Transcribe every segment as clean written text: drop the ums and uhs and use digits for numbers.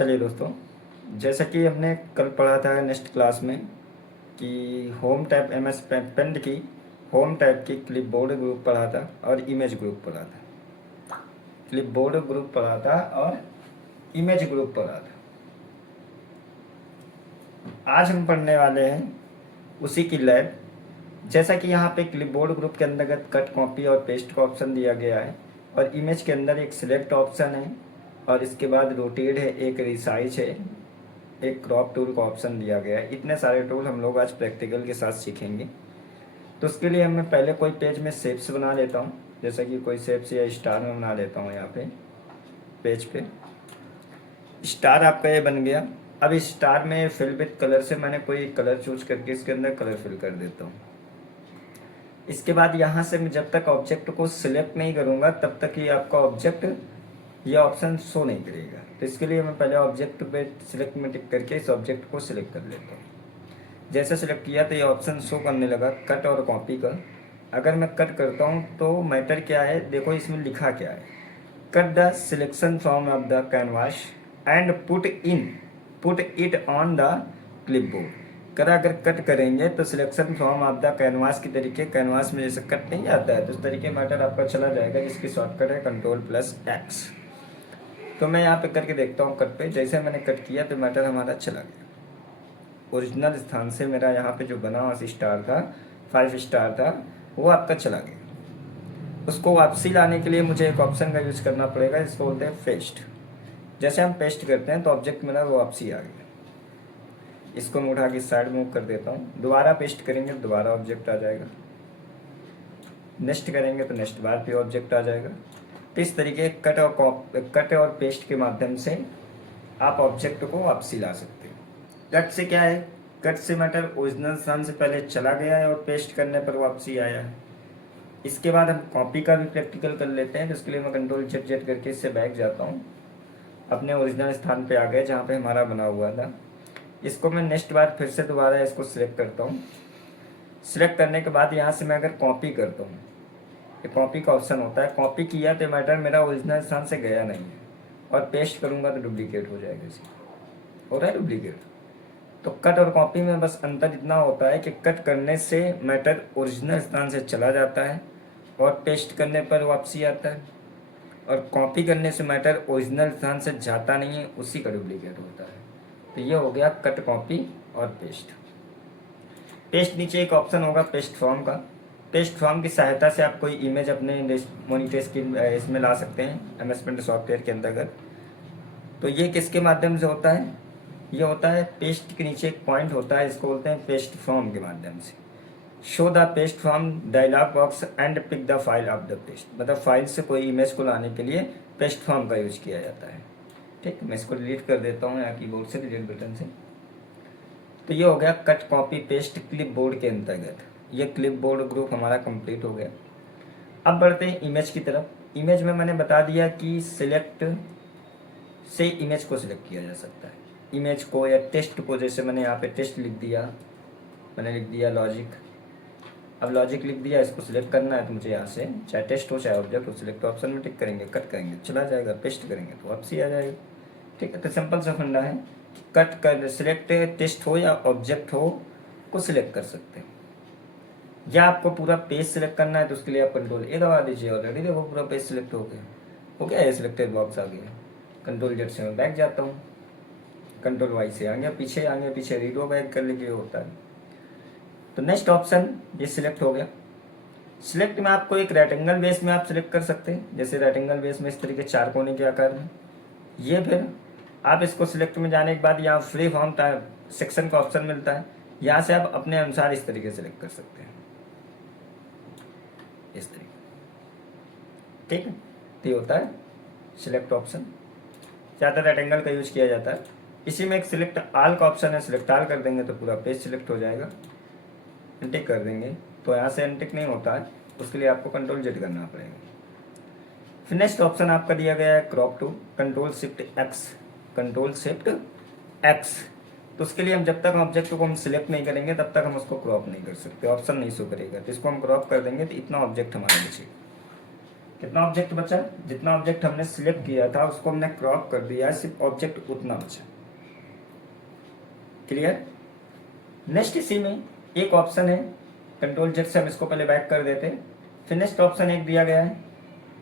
चलिए दोस्तों, जैसा कि हमने कल पढ़ा था नेक्स्ट क्लास में कि home tab M S paint की होम टैब की क्लिपबोर्ड ग्रुप पढ़ा था और इमेज ग्रुप पढ़ा था। क्लिपबोर्ड ग्रुप पढ़ा था और इमेज ग्रुप पढ़ा था। आज हम पढ़ने वाले हैं उसी की लैब। जैसा कि यहाँ पे क्लिपबोर्ड ग्रुप के अंतर्गत कट, कॉपी और पेस्ट का ऑप्शन दिया गया है और इमेज के अंदर एक सिलेक्ट ऑप्शन है और इसके बाद रोटेट है, एक रिसाइज है, एक क्रॉप टूल का ऑप्शन दिया गया है। इतने सारे टूल हम लोग आज प्रैक्टिकल के साथ सीखेंगे। तो उसके लिए मैं पहले कोई पेज में शेप्स बना लेता हूँ, जैसा कि कोई शेप्स या स्टार में बना लेता हूँ। यहाँ पे पेज पे स्टार आपका ये बन गया। अब इस स्टार में फिल विथ कलर से मैंने कोई कलर चूज करके इसके अंदर कलर फिल कर देता हूँ। इसके बाद यहाँ से मैं जब तक ऑब्जेक्ट को सिलेक्ट नहीं करूँगा तब तक ये आपका ऑब्जेक्ट ये ऑप्शन शो नहीं करेगा। तो इसके लिए मैं पहले ऑब्जेक्ट पे सिलेक्ट में टिक करके इस ऑब्जेक्ट को सिलेक्ट कर लेता हूँ। जैसे सिलेक्ट किया तो ये ऑप्शन शो करने लगा कट और कॉपी का। अगर मैं कट करता हूँ तो मैटर क्या है, देखो इसमें लिखा क्या है, cut the selection from of the canvas and put it on the clipboard. अगर कट करेंगे तो selection from of the canvas की तरीके, कैनवास में जैसे कट नहीं आता है तो उस तरीके मैटर आपका चला जाएगा, जिसकी शॉर्टकट है Ctrl+X। तो मैं यहाँ पे करके देखता हूँ कट पे। जैसे मैंने कट किया तो मैटर हमारा चला गया। ओरिजिनल स्थान से मेरा यहाँ पे जो बना हुआ स्टार था, 5 स्टार था, वो आपका चला गया। उसको वापसी लाने के लिए मुझे एक ऑप्शन का यूज़ करना पड़ेगा, जिसको बोलते हैं पेस्ट। जैसे हम पेस्ट करते हैं तो ऑब्जेक्ट मेरा वो वापसी आ गया। इसको मैं उठा के साइड मूव कर देता हूँ। दोबारा पेस्ट करेंगे तो दोबारा ऑब्जेक्ट आ जाएगा। नेक्स्ट करेंगे तो नेक्स्ट बार पे ऑब्जेक्ट आ जाएगा। तो इस तरीके कट और पेस्ट के माध्यम से आप ऑब्जेक्ट को वापसी ला सकते हो। कट से क्या है, कट से मैटर ओरिजिनल स्थान से पहले चला गया है और पेस्ट करने पर वापसी आया है। इसके बाद हम कॉपी का भी प्रैक्टिकल कर लेते हैं। तो इसके लिए मैं Ctrl+Z करके इससे बैक जाता हूँ, अपने ओरिजिनल स्थान पे आ गए जहाँ पे हमारा बना हुआ था। इसको मैं नेक्स्ट बार फिर से दोबारा इसको सिलेक्ट करता हूँ। सिलेक्ट करने के बाद यहाँ से मैं अगर कॉपी करता हूँ, ये कॉपी का ऑप्शन होता है। कॉपी किया तो मैटर मेरा ओरिजिनल स्थान से गया नहीं है, और पेस्ट करूँगा तो डुप्लीकेट हो जाएगा। इसी हो रहा है डुप्लीकेट। तो कट और कॉपी में बस अंतर इतना होता है कि कट करने से मैटर ओरिजिनल स्थान से चला जाता है और पेस्ट करने पर वापसी आता है, और कॉपी करने से मैटर ओरिजिनल स्थान से जाता नहीं है, उसी का डुप्लीकेट होता है। तो ये हो गया कट, कॉपी और पेस्ट। पेस्ट नीचे एक ऑप्शन होगा पेस्ट फॉर्म का। पेस्ट फॉर्म की सहायता से आप कोई इमेज अपने मॉनिटर स्क्रीन इसमें ला सकते हैं MS पेंट सॉफ्टवेयर के अंतर्गत। तो ये किसके माध्यम से होता है, ये होता है पेस्ट के नीचे एक पॉइंट होता है, इसको बोलते हैं पेस्ट फॉर्म के माध्यम से। Show the paste form dialog box and pick the file of the paste. मतलब फाइल से कोई इमेज को लाने के लिए पेस्ट फॉर्म का यूज किया जाता है। ठीक, मैं इसको डिलीट कर देता हूँ यहाँ कीबोर्ड से, डिलीट बटन से। तो ये हो गया कट, कॉपी, पेस्ट क्लिपबोर्ड के अंतर्गत। ये क्लिपबोर्ड ग्रुप हमारा कंप्लीट हो गया। अब बढ़ते हैं इमेज की तरफ। इमेज में मैंने बता दिया कि सिलेक्ट से इमेज को सिलेक्ट किया जा सकता है, इमेज को या टेक्स्ट को। जैसे मैंने यहाँ पे टेक्स्ट लिख दिया, मैंने लिख दिया लॉजिक। अब लॉजिक लिख दिया, इसको सिलेक्ट करना है तो मुझे यहाँ से चाहे टेक्स्ट हो चाहे ऑब्जेक्ट हो, सिलेक्ट ऑप्शन में टिक करेंगे, कट करेंगे चला जाएगा, पेस्ट करेंगे तो वापसी आ जाएगा। ठीक है, तो सिंपल सा फंडा है। कट कर सिलेक्ट टेक्स्ट हो या ऑब्जेक्ट हो को सिलेक्ट कर सकते हैं, या आपको पूरा पेज सिलेक्ट करना है तो उसके लिए आप Ctrl+A दबा दीजिए। ऑलरेडी देखो पूरा पेज सिलेक्ट हो गया, ये सिलेक्टेड बॉक्स आ गया। Ctrl+Z से मैं बैक जाता हूँ, Ctrl+Y से आगे पीछे रीडो बैक कर लीजिए, होता है। तो नेक्स्ट ऑप्शन ये सिलेक्ट हो गया। सिलेक्ट में आपको एक रेक्टेंगल बेस में आप सिलेक्ट कर सकते हैं, जैसे रेक्टेंगल बेस में इस तरीके 4 कोने के आकार में। ये फिर आप इसको सिलेक्ट में जाने के बाद यहाँ फ्री फॉर्म सेक्शन का ऑप्शन मिलता है, यहाँ से आप अपने अनुसार इस तरीके सिलेक्ट कर सकते हैं, इस तरीके। ठीक है, तो ये होता है सिलेक्ट ऑप्शन। ज़्यादा रेक्टेंगल का यूज किया जाता है। इसी में एक सिलेक्ट आल का ऑप्शन है, सिलेक्ट आल कर देंगे तो पूरा पेज सिलेक्ट हो जाएगा। अनटिक कर देंगे तो यहाँ से अनटिक नहीं होता है, उसके लिए आपको Ctrl+Z करना पड़ेगा। फिर नेक्स्ट ऑप्शन आपका दिया गया है क्रॉप टू, Ctrl+Shift+X। तो उसके लिए हम जब तक ऑब्जेक्ट को हम सिलेक्ट नहीं करेंगे तब तक हम उसको क्रॉप नहीं कर सकते, ऑप्शन नहीं शो करेगा। तो इसको हम क्रॉप कर देंगे तो इतना ऑब्जेक्ट हमारा बचेगा। कितना ऑब्जेक्ट बचा, जितना ऑब्जेक्ट हमने सिलेक्ट किया था उसको हमने क्रॉप कर दिया, सिर्फ ऑब्जेक्ट उतना बचा। क्लियर। नेक्स्ट इसी में एक ऑप्शन है, कंट्रोल जेड से हम इसको पहले बैक कर देते हैं। फिर नेक्स्ट ऑप्शन एक दिया गया है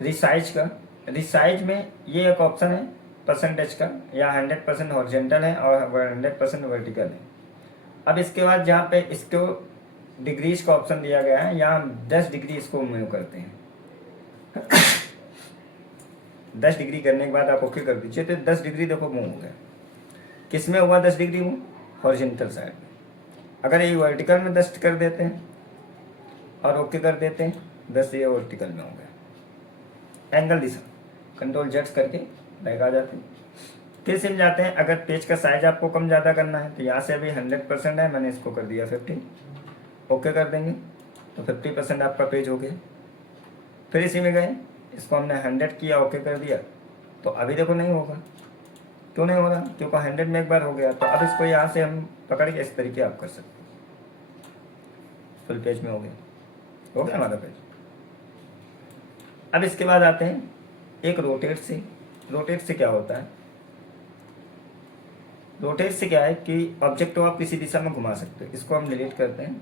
रिसाइज का। रिसाइज में ये एक ऑप्शन है परसेंटेज का, या 100% हॉरिजॉन्टल है और 100% वर्टिकल है। अब इसके बाद जहाँ पे इसको डिग्रीज का ऑप्शन दिया गया है, यहाँ हम 10 डिग्री इसको मूव करते हैं। 10 डिग्री करने के बाद आप ओके कर दीजिए, तो 10 डिग्री देखो मूव हो गया। किस में हुआ 10 डिग्री मूव? हॉरिजॉन्टल साइड में। अगर ये वर्टिकल में 10 कर देते हैं और ओके कर देते हैं, 10 ये वर्टिकल में हो गया। एंगल दिशा कंट्रोल जेड करके बैक आ जाते हैं। फिर से जाते हैं, अगर पेज का साइज आपको कम ज़्यादा करना है तो यहाँ से अभी 100% है, मैंने इसको कर दिया 50, ओके कर देंगे तो 50% आपका पेज हो गया। फिर इसी में गए, इसको हमने 100 किया, ओके कर दिया, तो अभी देखो नहीं होगा। क्यों नहीं हो रहा? क्योंकि 100 में एक बार हो गया। तो अब इसको यहाँ से हम पकड़ के इस तरीके आप कर सकते हैं, फुल पेज में हो गया हमारा पेज। अब इसके बाद आते हैं एक रोटेट से। रोटेट से क्या होता है? रोटेट से क्या है कि ऑब्जेक्ट को आप किसी दिशा में घुमा सकते हो। इसको हम डिलीट करते हैं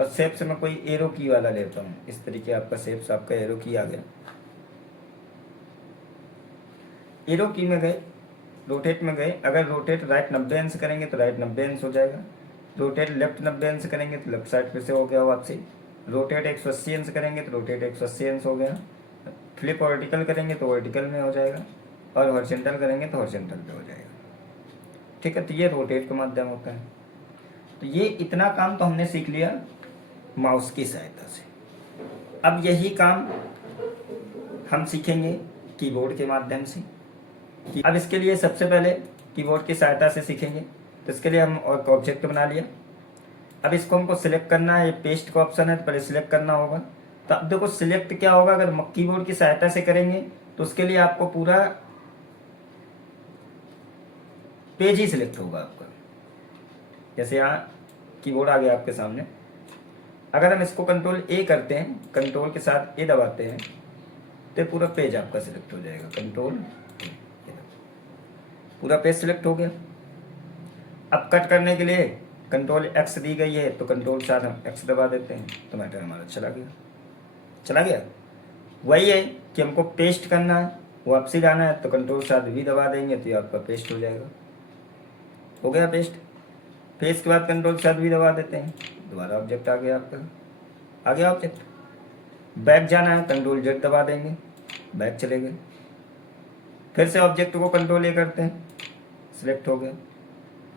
और शेप से मैं कोई एरो की वाला लेता हूँ। इस तरीके आपका शेप से आपका एरो की आ गया। एरो की में गए, रोटेट में गए, अगर रोटेट राइट 90 अंश करेंगे तो राइट 90 अंश हो जाएगा। रोटेट लेफ्ट 90 अंश करेंगे तो लेफ्ट साइड फिर से हो गया वापसी। रोटेट 180 अंश करेंगे तो रोटेट 180 अंश हो गया। फ्लिप वर्टिकल करेंगे तो वर्टिकल में हो जाएगा, और हॉरिजॉन्टल करेंगे तो हॉरिजॉन्टल पे हो जाएगा। ठीक है, तो ये रोटेट का माध्यम होता है। तो ये इतना काम तो हमने सीख लिया माउस की सहायता से। अब यही काम हम सीखेंगे कीबोर्ड के माध्यम से। अब इसके लिए सबसे पहले कीबोर्ड की सहायता से सीखेंगे। तो इसके लिए हम एक ऑब्जेक्ट बना लिया। अब इसको हमको सिलेक्ट करना है, ये पेस्ट का ऑप्शन है, तो पहले सिलेक्ट करना होगा। तो अब देखो सिलेक्ट क्या होगा, अगर कीबोर्ड की सहायता से करेंगे तो उसके लिए आपको पूरा पेज ही सिलेक्ट होगा आपका। जैसे यहाँ कीबोर्ड आ गया आपके सामने, अगर हम इसको कंट्रोल ए करते हैं, कंट्रोल के साथ ए दबाते हैं, तो पूरा पेज आपका सिलेक्ट हो जाएगा। कंट्रोल पूरा पेज सिलेक्ट हो गया। अब कट करने के लिए कंट्रोल एक्स दी गई है, तो कंट्रोल साथ हम एक्स दबा देते हैं, तो मैटर हमारा चला गया। वही है कि हमको पेस्ट करना है, वापसी लाना है, तो कंट्रोल साथ वी दबा देंगे तो ये आपका पेस्ट हो जाएगा। हो गया पेस्ट। फिर इसके बाद कंट्रोल साथ वी दबा देते हैं, दोबारा ऑब्जेक्ट आ गया आपका, आ गया ऑब्जेक्ट। बैक जाना है, कंट्रोल जेड दबा देंगे, बैक चले गए। फिर से ऑब्जेक्ट को कंट्रोल ए करते हैं, सिलेक्ट हो गया।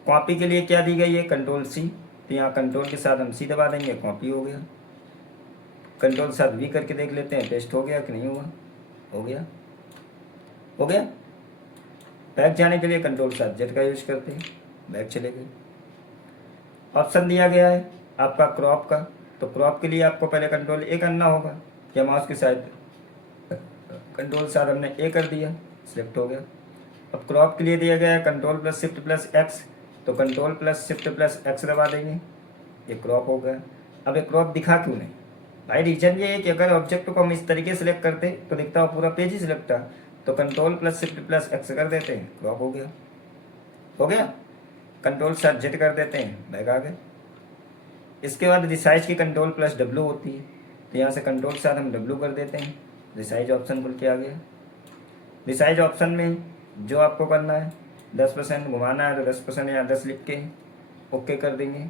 कॉपी के लिए क्या दी गई है? कंट्रोल सी, तो यहाँ कंट्रोल के साथ हम सी दबा देंगे, कॉपी हो गया। कंट्रोल साथ वी करके देख लेते हैं पेस्ट हो गया कि नहीं हुआ। हो गया। बैक जाने के लिए कंट्रोल साथ जेड का यूज करते हैं, बैक चले गए। ऑप्शन दिया गया है आपका क्रॉप का, तो क्रॉप के लिए आपको पहले कंट्रोल ए करना होगा, या माउस की साइड कंट्रोल साथ हमने ए कर दिया, सिलेक्ट हो गया। अब क्रॉप के लिए दिया गया है control plus shift plus X, तो control plus shift plus X दबा देंगे, ये क्रॉप हो गया। अब ये क्रॉप दिखा क्यों नहीं भाई? रीजन ये है कि अगर ऑब्जेक्ट को हम इस तरीके सेलेक्ट करते तो दिखता हो पूरा पेज ही सिलेक्ट था, तो control plus shift plus x कर देते हैं, क्रॉप हो गया। कंट्रोल साथ जेड कर देते हैं, बैक आ गए। इसके बाद रिसाइज की कंट्रोल प्लस डब्ल्यू होती है, तो यहाँ से कंट्रोल साथ हम डब्ल्यू कर देते हैं, रिसाइज ऑप्शन खुल के आ गया। रिसाइज ऑप्शन में जो आपको करना है 10% घुमाना है, तो 10% या 10 लिख के ओके कर देंगे,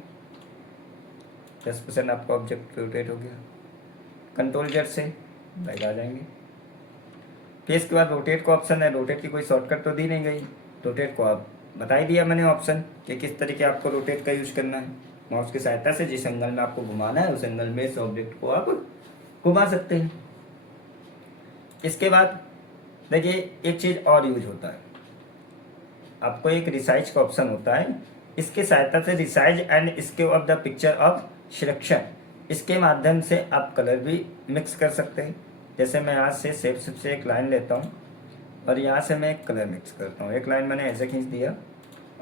10% आपका ऑब्जेक्ट रोटेट हो गया। कंट्रोल जेड से बैक आ जाएंगे। फिर इसके बाद रोटेट का ऑप्शन है, रोटेट की कोई शॉर्टकट तो दी नहीं गई, रोटेट को आप बता ही दिया मैंने ऑप्शन कि किस तरीके आपको रोटेट का यूज करना है। माउस की सहायता से जिस एंगल में आपको घुमाना है उस एंगल में इस ऑब्जेक्ट को आप घुमा सकते हैं। इसके बाद देखिए एक चीज़ और यूज होता है, आपको एक रिसाइज का ऑप्शन होता है, इसके सहायता से resize and scale of the picture of selection, इसके माध्यम से आप कलर भी मिक्स कर सकते हैं। जैसे मैं यहाँ से सेप से एक लाइन लेता हूँ और यहाँ से मैं एक कलर मिक्स करता हूँ। एक लाइन मैंने ऐसे खींच दिया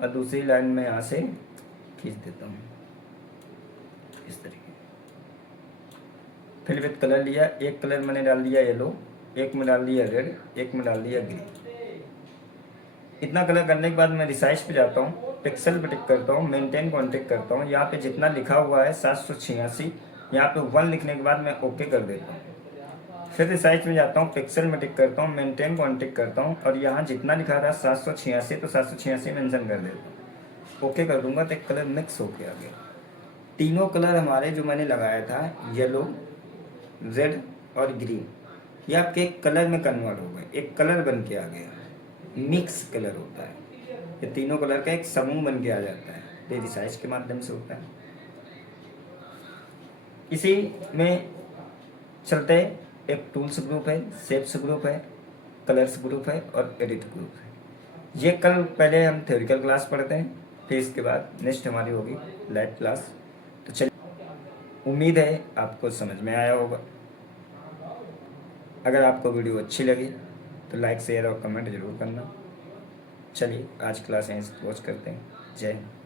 और दूसरी लाइन में यहाँ से खींच देता हूँ इस तरीके। फिल विथ कलर लिया, एक कलर मैंने डाल दिया येलो, एक में डाल दिया रेड, एक में डाल दिया ग्रीन। इतना कलर करने के बाद मैं रिसाइज पे जाता हूँ, पिक्सल पे टिक करता हूँ, मेंटेन कॉन्टेक्ट करता हूँ। यहाँ पे जितना लिखा हुआ है 786, यहाँ पे 1 लिखने के बाद मैं ओके कर देता हूँ। फिर रिसाइज में जाता हूँ, पिक्सल में टिक करता हूँ, मेंटेन कॉन्टेक्ट करता हूँ, और यहाँ जितना लिखा था 786 तो 786 मेंशन कर देता हूँ। ओके कर दूंगा तो एक कलर मिक्स होके आ गया। तीनों कलर हमारे जो मैंने लगाया था, येलो, रेड और ग्रीन, ये आपके एक कलर में कन्वर्ट हो गए, एक कलर बन के आ गया। मिक्स कलर होता है, ये तीनों कलर का एक समूह बन के आ जाता है। ये रिसाइज के माध्यम से होता है। इसी में चलते एक टूल्स ग्रुप है, शेप्स ग्रुप है, कलर्स ग्रुप है और एडिट ग्रुप है। ये कल पहले हम थ्योरिकल क्लास पढ़ते हैं, फिर इसके बाद नेक्स्ट हमारी होगी लाइव क्लास। तो चलिए, उम्मीद है आपको समझ में आया होगा। अगर आपको वीडियो अच्छी लगी तो लाइक शेयर और कमेंट जरूर करना। चलिए आज क्लास यहीं से क्लोज करते हैं। जय हिंद।